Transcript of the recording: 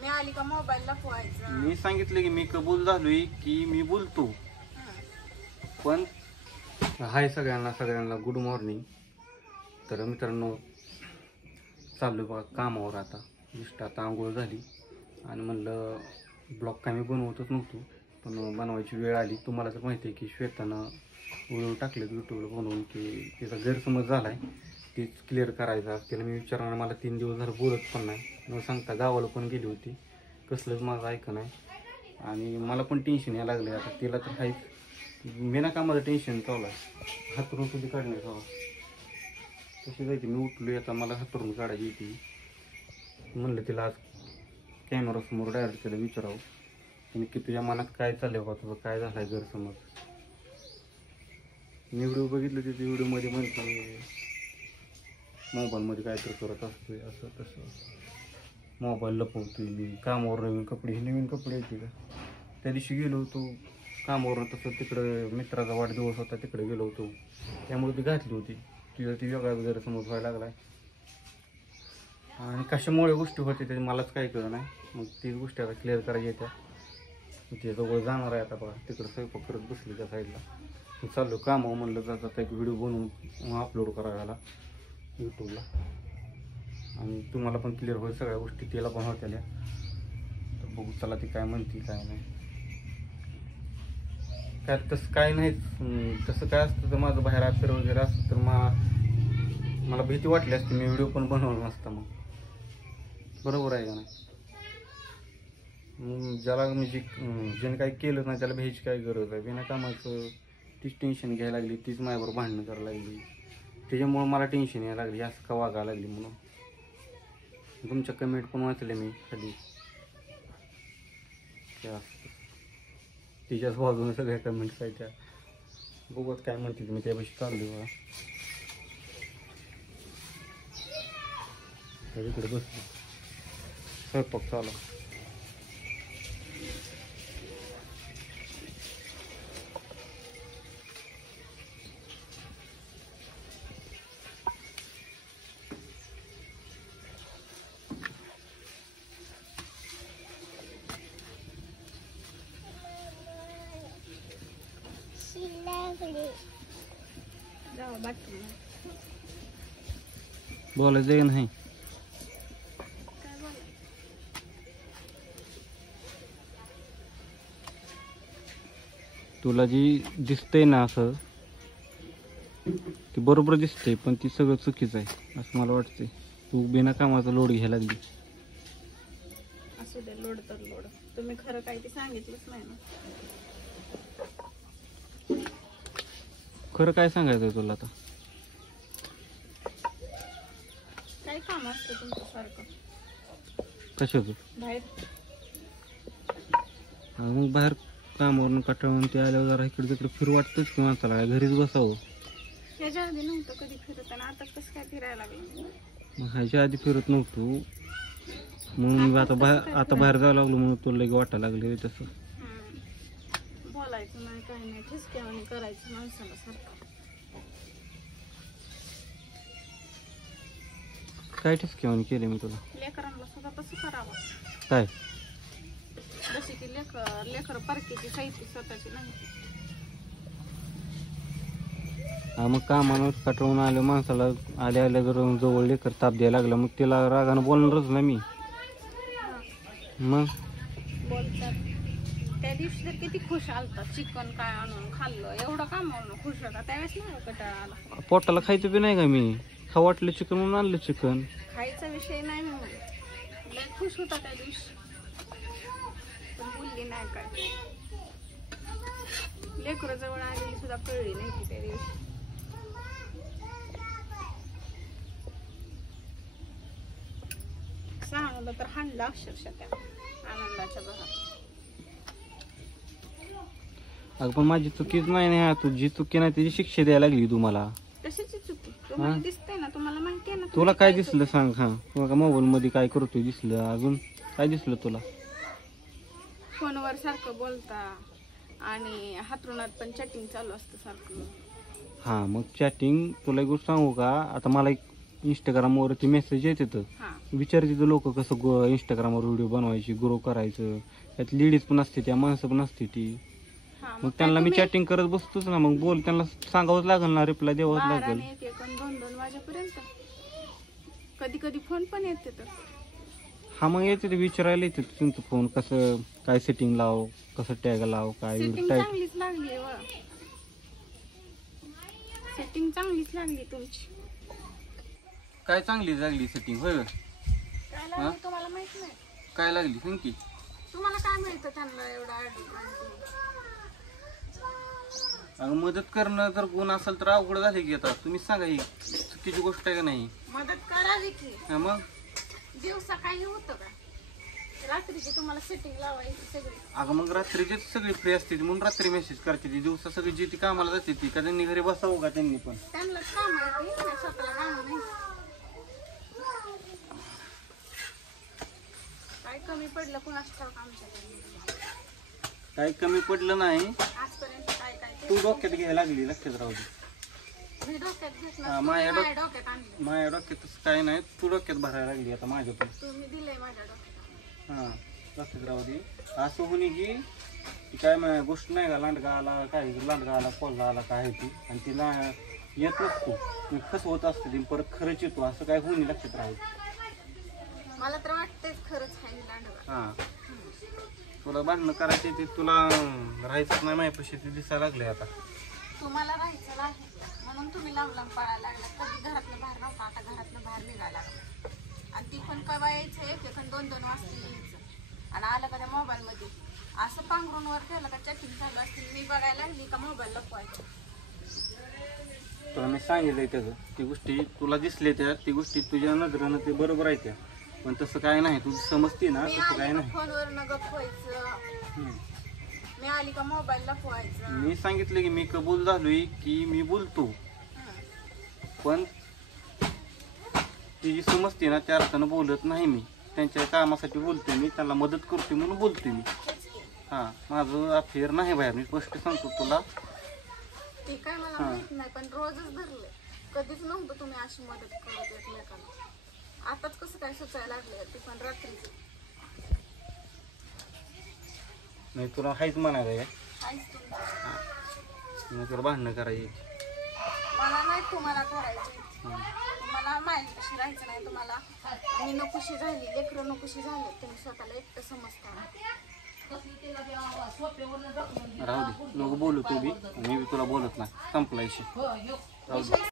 मी आली का मोबाईल लपवायचा. मी सांगितलं की मी कबूल झालोय की मी बोलतो. पण हाय सगळ्यांना गुड मॉर्निंग. तर मित्रांनो चाललो बघा कामावर. आता जस्ट आता आंघोळ झाली आणि म्हणलं ब्लॉग काय मी बनवतच नव्हतो, पण बनवायची वेळ आली. तुम्हाला तर माहिती आहे की श्वेतानं व्हिडिओ टाकले यूट्यूबला बनवून की तिचा गैरसमज झाला आहे, तीच क्लिअर करायचा. त्याला मी विचारणार, मला 3 दिवस झालं बोलत पण नाही, न सांगता गावाला पण गेली होती, कसलंच माझं ऐकं नाही. आणि मला पण टेन्शन यायला लागलं. आता तिला तर काहीच मी ना कामाचं टेन्शन चालू आहे. हातरून कधी काढण्याचं तशी जायची. मी उठलो आता मला हातरून काढायची होती. म्हणलं तिला आज कॅमेरासमोर डायरेक्ट तिला विचारावं की नक्की तुझ्या मनात काय चाललं बा, तुझं काय झालं आहे गैरसमज. मी व्हिडिओ बघितलं तिथे व्हिडिओमध्ये म्हणते मोबाईलमध्ये काहीतरी करत असतोय असं तसं, मोबाईल लपवतोय मी, कामावर नवीन कपडे येते का. त्या दिवशी गेलो होतो कामावरून, तसं तिकडं मित्राचा वाढदिवस होता तिकडे गेलो होतो, त्यामुळे ती घातली होती. तिला ती वेगळा गैरसमज व्हायला लागला आहे. आणि कशामुळे गोष्टी होते ते मलाच काही कळलं नाही. मग तीच गोष्टी आता क्लिअर करायची येत्या. तिच्याजवळ जाणार आहे आता बघा, तिकडं स्वयंपाक करत बसली त्या साईडला. चाललो कामावर, म्हणलं जाता एक व्हिडिओ बनवून अपलोड करायला यूट्यूबला, आणि तुम्हाला पण क्लिअर होईल सगळ्या गोष्टी, तिला पण होत्या. तर बघू चला ती काय म्हणते काय नाही. काय तसं काय नाही, तसं काय असतं तर माझं बाहेर अफेअर वगैरे असतं तर मला भीती वाटली असते, मी व्हिडिओ पण बनवला नसता. मग बरोबर आहे का नाही. ज्याला म्हणजे ज्याने काही केलं नाही त्याला भ्यायची काय गरज आहे. बिना कामाचं तीच टेन्शन घ्यायला लागली, तीच माझ्याबरोबर भांडणं करायला लागली, त्याच्यामुळं मला टेन्शन यायला लागली, असं का वागायला लागली म्हणून. तुमच्या कमेंट पण वाचले मी खाली, तिच्याच बाजूने सगळ्या कमेंट्स आहेत त्या. बघत काय म्हणते मी त्यापाशी चाललो बघा. इकडे बसलो, स्वयंपाक चालू. बोलायचं नाही. तुला जी दिसतंय ना असं ते बरोबर दिसतंय, पण ती सगळं चुकीचं आहे असं मला वाटतंय. तू बिना कामाचा लोड घ्यायला लागली. असू दे, लोड तर लोड. तुम्ही खरं काय ते सांगितलंच नाही ना. खरं काय सांगायचं तुला आता. काय काम असतं तुमचं सारखं कशाचं. बाहेर मग बाहेर कामावरून कटाळून ते आल्यावर जरा इकडे तिकडे फिरू वाटतंच की माणसाला, काय घरीच बसावं. ह्याच्या आधी नव्हतं कधी फिरत, आणि आता कसं काय फिरायला लागलं. मग ह्याच्या आधी फिरत नव्हतो म्हणून आता बाहेर जायला लागलो म्हणून तुला लगे वाटायला लागले तसं. बोलायचं नाही काही नाही, ठिसक्यावानी करायचं माणसाला सारखं. काय ठिसकेवानी केले मी तुला. लेकरांना सुद्धा तसं करावं काय. जशी की लेकर परकीची साहित्य स्वतःची नाही. हा मग कामानं कटवून आलं माणसाला, आल्या जर जवळ लेकर ताप द्यायला लागला मग तिला रागानं बोलणारच ना मी. मग बोलतात. त्या दिवशी तर किती खुश आलता, चिकन काय आणून खाल्लं, एवढं कामावरून खुश होता. त्यावेळेस नाही कटाळा आला. पोटाला खायचं बी नाही का मी, खाऊ वाटलं चिकन म्हणून आणलं चिकन. खायचा विषय नाही म्हणून लय खुश होता त्या दिवशी, पण बोलली नाही काय. लेकरं जवळ आलेली सुद्धा कळली नाही की त्या दिवशी. सहानुला तर हाणलं अक्षरशः त्या आनंदाच्या भरात. अगं पण माझी चुकीच नाही ना, तुझी चुकी नाही त्याची शिक्षा द्यायला लागली तुम्हाला. कशाची चुकी. तुम्हाला दिसतंय ना, तुम्हाला माहिती आहे ना. तुला काय दिसलं सांग. हा तुला मोबाईल मध्ये काय करतोय दिसलं, अजून काय दिसलं तुला. फोनवर सारखं बोलता आणि हातरुणात पण चॅटिंग चालू असतं सारखं. हा मग चॅटिंग, तुला एक गोष्ट सांगू का, आता मला एक इंस्टाग्रामवरती मेसेज येतात, हा विचारते लोक कसं इंस्टाग्रामवर व्हिडिओ बनवायची, ग्रो करायचं. त्यात लेडीज पण असते, त्या माणसं पण असते ती. हा मग त्यांना मी चॅटिंग करत बसतोच ना. मग बोल, त्यांना सांगावंच लागेल ना, रिप्लाय द्यावाच 12 लागेल. आणि 1 आणि 2 वाजेपर्यंत कधी कधी फोन पण येते तर. हा मग येते ते विचारायला येते तुमचं फोन कसं काय सेटिंग लाव, कसं टॅग लाव, काय सेटिंग टाईप. चांगलीच लागली व सेटिंग चांगलीच लागली तुमची. काय चांगली लागली सेटिंग होय? काय लागली तुम्हाला माहित नाही? काय लागली सांग की. तुम्हाला काय मिळतं त्यांना एवढा ऍडव्हान्स? अगं मदत करणं जर गुण असेल तर अवघड झाले की. आता तुम्ही सांगा, ही चुकीची गोष्ट आहे का नाही? मदत करावी की. हा मग दिवसा काही होतं का? रात्रीची तुम्हाला सेटिंग लावायची सगळी. अगं मग रात्रीची सगळी फ्री असते म्हणून रात्री मेसेज करते ती. दिवसा सगळी जी ती कामाला जाते ती, का त्यांनी घरी बसावं का त्यांनी पण? त्यांना काम आहे की स्वतःला काम नाही. काय कमी पडलं कुणाच ठाऊक आमच्याकडे. काही कमी पडलं नाही. आजपर्यंत काय काय तू डोक्यात घ्यायला लागली, लक्षात राहू दे. मी डोक्यात घेतलं, हा, तुम्ही माझ्या माझ्या डोक्यात आणलं. माझ्या डोक्यात तसं काही नाही, तू डोक्यात भरायला लागली आता माझ्या पण. तुम्ही दिलंय माझ्या डोक्यात. हा, लक्षात राहू दे. असं होणे की काय गोष्ट नाही का, लांडगा आला काय, लांडगा आला कोल्हा आला काय आहे ती, आणि तिला येत नसतो कसं होत असतं ते, परत खरंच येतो असं काय होणे, लक्षात राहू दे. मला तर वाटतंच खरंच आहे लांडगा. हा, तुला भांडणं करायचे ते, तुला राहायचं नाही माझ्यापाशी, ते दिसायला लागले आता. तुम्हाला राहायचं आहे म्हणून तुम्ही लांब लांब पळायला लागला. कधी घरातनं बाहेर नव्हता, आता घरातनं बाहेर निघायला लागला. आणि ती पण केव्हा यायचं, 1 आणि 2 वाजता यायचं. आणि आलं का त्या मोबाईलमध्ये असं पांघरूनवर ठेवलं का चॅटिंग चालू असते. मी बघायला लागली का मोबाईल लपवायचं. तुला मी सांगितलंय त्याचं, ती गोष्टी तुला दिसले त्या, ती गोष्टी तुझ्या नजरेनं ते बरोबर आहे त्या, पण तसं काय नाही. तुझी समजते ना, मी तसं काय आली का नाही. फोनवर न गपवायचं, मी आली का मोबाईल लपवायचं. मी सांगितलं की मी कबूल झालोय की मी बोलतो, पण ती जी समजते ना त्या अर्थानं बोलत नाही. मी त्यांच्या कामासाठी बोलतोय, मी त्यांना मदत करतोय म्हणून बोलतोय मी. हा, माझं अफेअर नाही बाहेर, मी स्पष्ट सांगतो तुला. ते काय मला माहित नाही, पण रोजच धरले. कधीच नव्हतं तुम्ही अशी मदत करत एकमेकांना. आताच कसं काय सुचायला लागले, ते पण रात्रीच. नाही तुला हायच म्हणायला काय, काहीच तुमचं. मी तुला भांडणं करायची. मला नाही तुम्हाला करायची. मला माझ्याशी राहायचं नाही. तुम्हाला मी नकोशी झाली, लेकरं नकोशी झाले, तुम्ही स्वतःला एकटं समजता. राहू दे, नको बोलू तू बी, मी बी तुला बोलत नाही, संपला विषय. राहू दे.